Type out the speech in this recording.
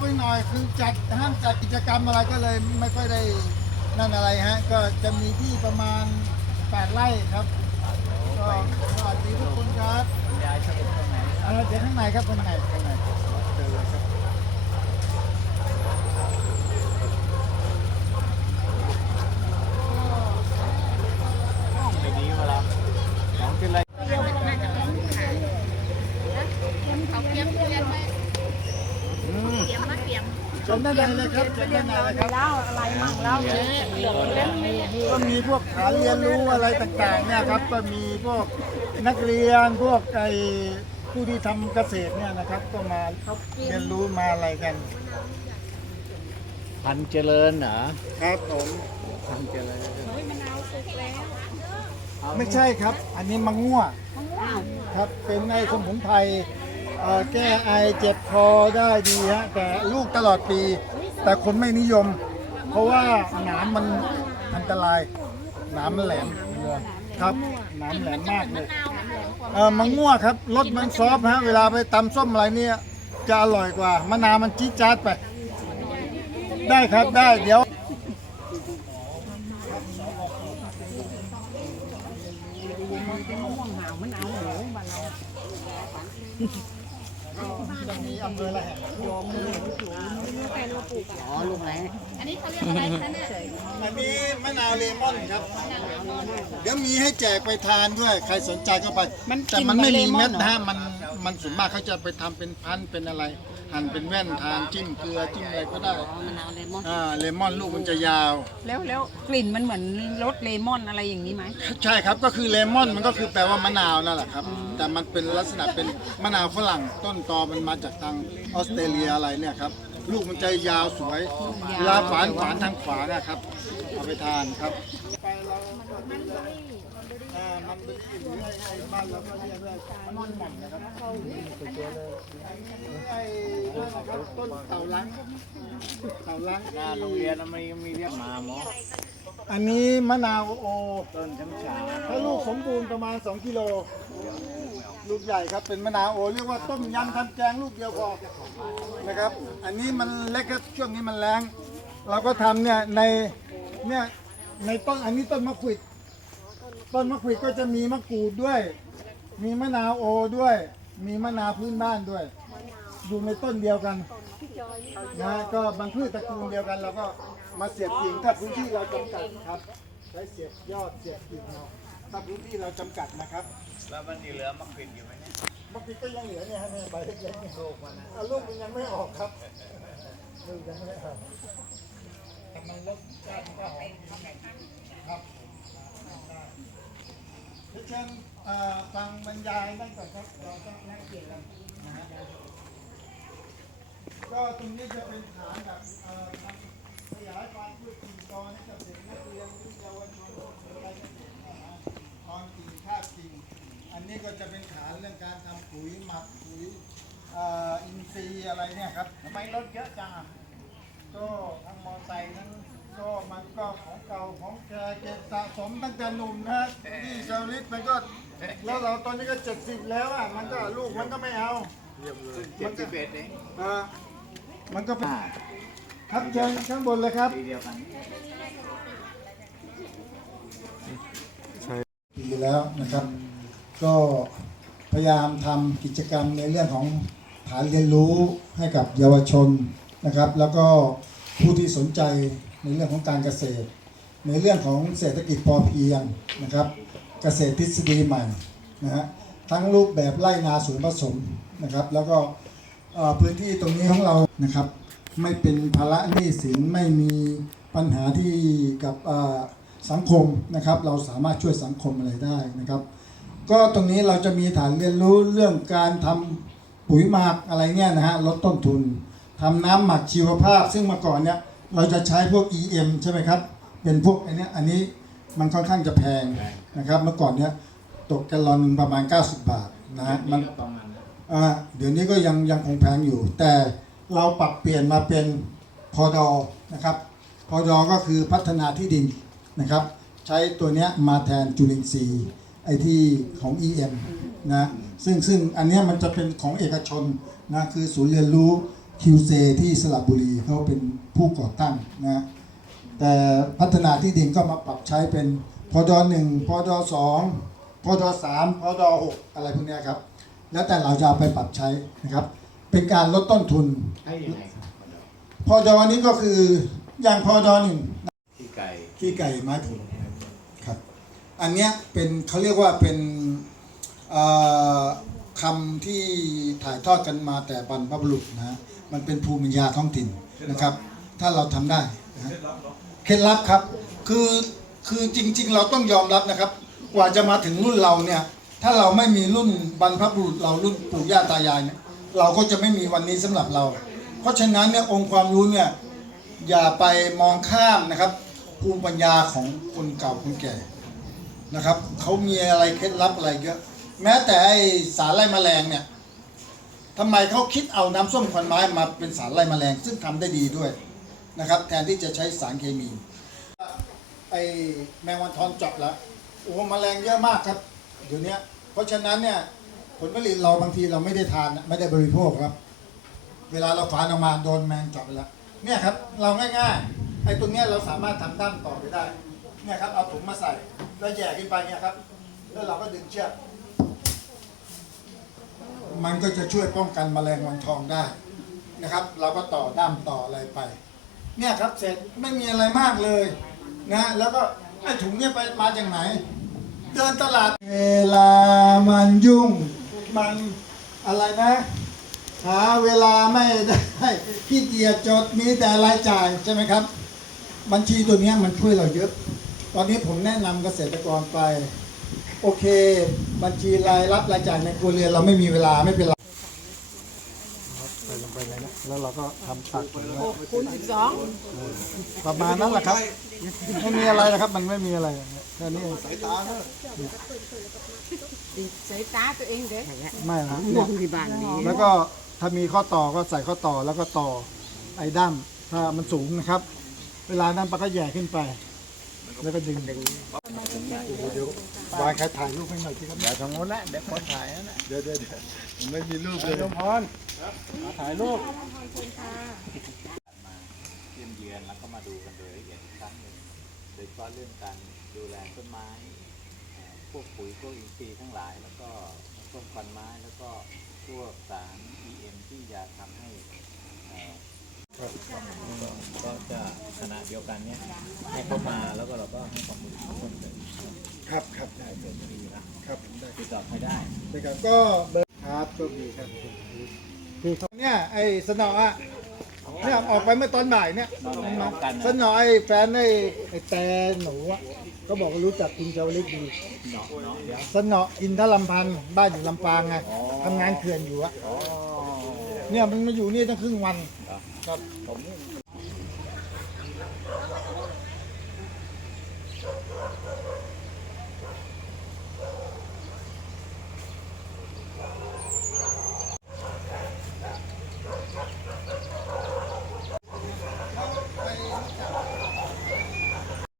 ไปหน่อยคือจัดห้ามจัดกิจกรรมอะไรก็เลยไม่ค่อยได้นั่นอะไรฮะ ก็จะมีที่ประมาณ8ไร่ครับ ก็สวัสดีทุกคนครับยายชอบตรงไหนเออเดี๋ยวข้างในครับข้างในข้างในเจอเลยครับ ไม่ดีเวลาของกินอะไร เขาเตรียมเตรียมไว้ อืม เตรียมมา เตรียมเชิญด้านในเลยครับเชิญด้านในเลยครับเล่าอะไรมั่งเล่าเลยเหลือเล่นไม่ก็มีพวกฐานเรียนรู้อะไรต่างๆเนี่ยครับ ก็มีพวกนักเรียนพวกไอ้ผู้ที่ทำเกษตรเนี่ยนะครับ ก็มาเรียนรู้มาอะไรกัน พันเจริญเหรอครับผมพันเจริญมะนาวสุกแล้วไม่ใช่ครับ อันนี้มังง่วอ้าวครับเป็นไอ้สมุนไพรเอ่อแก้ไอเจ็บคอได้ดีฮะแต่ลูกตลอดปี แต่คนไม่นิยม เพราะว่าหนามมันอันตรายหนามมันแหลมครับหนามแหลมมากเลยเออมังง่วครับรสมันซอฟฮะเวลาไปตำส้มอะไรเนี่ยจะอร่อยกว่ามะนาวมันจี๊ดจ๊าดไป ได้ครับได้เดี๋ยวมีอำเภอละแห่ง อ๋อลูกไหนอันนี้เขาเรียกอะไรคะเนี่ยอันนี้มะนาวเลมอนครับ เดี๋ยวมีให้แจกไปทานด้วย ใครสนใจก็ไป แต่มันไม่มีเม็ดนะฮะ มัน มันส่วนมากเขาจะไปทำเป็นพันเป็นอะไร หั่นเป็นแว่นทานจิ้มเกลือจิ้มอะไรก็ได้มะนาวเลมอนอ่าเลมอนลูกมันจะยาว แล้วแล้วกลิ่นมันเหมือนรสเลมอนอะไรอย่างนี้ไหมใช่ครับก็คือเลมอนมันก็คือแปลว่ามะนาวนั่นแหละครับ แต่มันเป็นลักษณะเป็นมะนาวฝรั่งต้นตอมันมาจากทางออสเตรเลียอะไรเนี่ยครับลูกมันจะยาวสวยเวลาฝานฝานทางขวานะครับ เอาไปทานครับไปเราอ่ามันเป็นกลิ่นหรือไอ้ไอ้บ้านเราก็เรียกว่ามอนหม่อนนะครับไอ้นะครับต้นเต่าลังเต่าลังงานโรงเรียนน่ะมีมีเรียกหมาหมออันนี้มะนาวโอต้นช้ำชาถ้าลูกสมบูรณ์ประมาณ 2 กิโลลูกใหญ่ครับเป็นมะนาวโอเรียกว่าต้มยำทำแกงลูกเดียวพอนะครับ อันนี้มันเล็กครับช่วงนี้มันแรงเราก็ทำเนี่ยใน เนี่ยในต้นอันนี้ต้นมะขวิดต้นมะขวิดก็จะมีมะกรูดด้วย มีมะนาวโอด้วย มีมะนาวพื้นบ้านด้วย อยู่ในต้นเดียวกันนะก็บางพืชตระกูลเดียวกันเราก็มาเสียบกิ่งถ้าพื้นที่เราจำกัดครับใช้เสียบยอดเสียบกิ่งเอาถ้าพื้นที่เราจำกัดนะครับแล้วมันที่เหลือมันปิดอยู่ไหมเนี่ยบางทีก็ยังเหลือเนี่ยฮะเนี่ยใบเล็กๆเนี่ยลูกมันนะลูกมันยังไม่ออกครับลูกยังไม่ออก มันรสชาติมันก็หอมครับเดี๋ยวเชิญฟังบรรยายได้ก่อนครับเราต้องแลกเปลี่ยนกันนะฮะก็ตรงนี้จะเป็นฐานแบบขยายความพืชกิ่งกอให้กับเด็กนักเรียนหรือเยาวชนอะไรก็ได้นะฮะตอนกิ่งคาบกิ่งอันนี้ก็จะเป็นฐานเรื่องการทำปุ๋ยหมักปุ๋ยอินทรีย์อะไรเนี่ยครับทำไมรถเยอะจังอะ ก็ทั้งมอไซค์ทั้งก็มันก็ของเก่าของแกเก็บสะสมตั้งแต่หนุ่มนะฮะที่ชาวลิตมันก็แล้วเราตอนนี้ก็เจ็ดสิบแล้วอะมันก็ลูกมันก็ไม่เอาเจ็ดสิบเอ็ดเองอ่ามันก็เป็นครับเชิญข้างบนเลยครับปีเดียวกันปีแล้วนะครับ ก็พยายามทำกิจกรรมในเรื่องของฐานเรียนรู้ให้กับเยาวชน นะครับ แล้วก็ผู้ที่สนใจในเรื่องของการเกษตร ในเรื่องของเศรษฐกิจพอเพียงนะครับ เกษตรทฤษฎีใหม่นะฮะทั้งรูปแบบไร่นาสวนผสมนะครับ แล้วก็พื้นที่ตรงนี้ของเรานะครับ ไม่เป็นภาระหนี้สินไม่มีปัญหาที่กับสังคมนะครับ เราสามารถช่วยสังคมอะไรได้นะครับ ก็ตรงนี้เราจะมีฐานเรียนรู้เรื่องการทำปุ๋ยหมักอะไรเนี่ยนะฮะลดต้นทุน ทำน้ำหมักชีวภาพ ซึ่งเมื่อก่อนเนี่ยเราจะใช้พวก EM ใช่ไหมครับ เป็นพวกไอันนี้ยอันนี้มันค่อนข้างจะแพงนะครับ เมื่อก่อนเนี่ยตกแกลลอนหนึ่งประมาณ 90 บาทนะฮะมันก็ประมาณนั้นอ่าเดี๋ยวนี้ก็ยังยังคงแพงอยู่ แต่เราปรับเปลี่ยนมาเป็นพอดอนะครับพอดอก็คือพัฒนาที่ดินนะครับ ใช้ตัวเนี้ยมาแทนจุลินทรีย์ไอที่ของ EM นะซึ่งซึ่งอันเนี้ยมันจะเป็นของเอกชนนะคือศูนย์เรียนรู้ QC ที่สระบุรีเขาเป็นผู้ก่อตั้งนะฮะแต่พัฒนาที่ดินก็มาปรับใช้เป็นพอดอหนึ่งพอดอสองพอดอสามพอดอหกอะไรพวกเนี้ยครับ แล้วแต่เราจะเอาไปปรับใช้นะครับ เป็นการลดต้นทุนให้ยังไงครับพอดอนี้ก็คืออย่างพอดอหนึ่งที่ไก่ขี้ไก่ไม้ผลครับ อันเนี้ยเป็นเขาเรียกว่าเป็นเอ่อคำที่ถ่ายทอดกันมาแต่บรรพบุรุษนะฮะ มันเป็นภูมิปัญญาท้องถิ่นนะครับ ถ้าเราทำได้นะฮะเคล็ดลับครับ คือคือจริง ๆ เราต้องยอมรับนะครับ กว่าจะมาถึงรุ่นเราเนี่ย ถ้าเราไม่มีรุ่นบรรพบุรุษเรารุ่นปู่ย่าตายายเนี่ยเราก็จะไม่มีวันนี้สำหรับเรา เพราะฉะนั้นเนี่ยองค์ความรู้เนี่ยอย่าไปมองข้ามนะครับ ภูมิปัญญาของคนเก่าคนแก่นะครับเขามีอะไรเคล็ดลับอะไรเยอะ แม้แต่ไอสารไล่แมลงเนี่ย ทำไมเขาคิดเอาน้ำส้มควันไม้มาเป็นสารไล่แมลง ซึ่งทำได้ดีด้วยนะครับ แทนที่จะใช้สารเคมีไอแมงวันทองเจาะล้วโอ้แมลงเยอะมากครับเดี๋ยวนี้เพราะฉะนั้นเนี่ยผลผลิตเราบางทีเราไม่ได้ทานไม่ได้บริโภคครับ เวลาเราฝานออกมาโดนแมงเจาะไปแล้วเนี่ยครับเราง่ายๆไอ้ตรงเนี้ยเราสามารถทำด้ามต่อไปได้เนี่ยครับเอาถุงมาใส่แล้วแหย่ขึ้นไปเนี่ยครับแล้วเราก็ดึงเชือก มันก็จะช่วยป้องกันแมลงวันทองได้นะครับ เราก็ต่อด้ามต่ออะไรไป เนี่ยครับเสร็จไม่มีอะไรมากเลยนะแล้วก็ไอ้ถุงเนี่ยไปมาจากไหน เดินตลาดเวลามันยุ่งมันอะไรนะหาเวลาไม่ได้ขี้เกียจจดมีแต่รายจ่ายใช่ไหมครับ บัญชีตัวนี้มันช่วยเราเยอะ ตอนนี้ผมแนะนำเกษตรกรไป โอเค บัญชีรายรับรายจ่ายในครัวเรือนเราไม่มีเวลาไม่เป็นไรใส่ลงไปเลยนะแล้วเราก็ทำตักคูณสิบสองประมาณนั้นแหละครับ ไม่มีอะไรนะครับ มันไม่มีอะไรแค่นี้เองใส่ตาตัวเองเด้อไม่นะมองที่บ้านนี้แล้วก็ถ้ามีข้อต่อก็ใส่ข้อต่อแล้วก็ต่อไอ้ด้ามถ้ามันสูงนะครับ เวลานั้นปลาก็แหย่ขึ้นไป แล้วก็ดึงดึงเดี๋ยววางใครถ่ายรูปให้หน่อยสิครับเดี๋ยวทางโน้นนะเดี๋ยวคนถ่ายนะเดี๋ยวเดี๋ยวไม่มีรูปเลยพรถ่ายรูปมาเยี่ยมเยือนแล้วก็มาดูกันโดยละเอียดอีกครั้งหนึ่งโดยเฉพาะเรื่องการดูแลต้นไม้พวกปุ๋ยพวกอินทรีย์ทั้งหลาย แล้วก็ต้นควันไม้แล้วก็พวกสาร EM ที่จะทำให้เอ่อก็ก็จะขณะเดียวกันเนี้ยให้เขามาแล้วก็เราก็ให้ความรู้เพิ่มเติมครับครับได้เกิดดีนะครับได้ติดต่อให้ได้ได้ครับก็เบอร์ครับก็มีครับคือเขาเนี่ยไอ้สนออะเนี่ยออกไปเมื่อตอนบ่ายเนี่ยตอนไหนออกกันนะสนอไอ้แฟนไอ้ไอ้แตนหนูอะก็บอกว่ารู้จักคุณเจ้าเล็กดีเนาะเนาะเดี๋ยวสนออินทลำพันธ์บ้านอยู่ลำปางไงทำงานเขื่อนอยู่อะอ๋อเนี่ยมันมาอยู่นี่ตั้งครึ่งวันครับผมนี่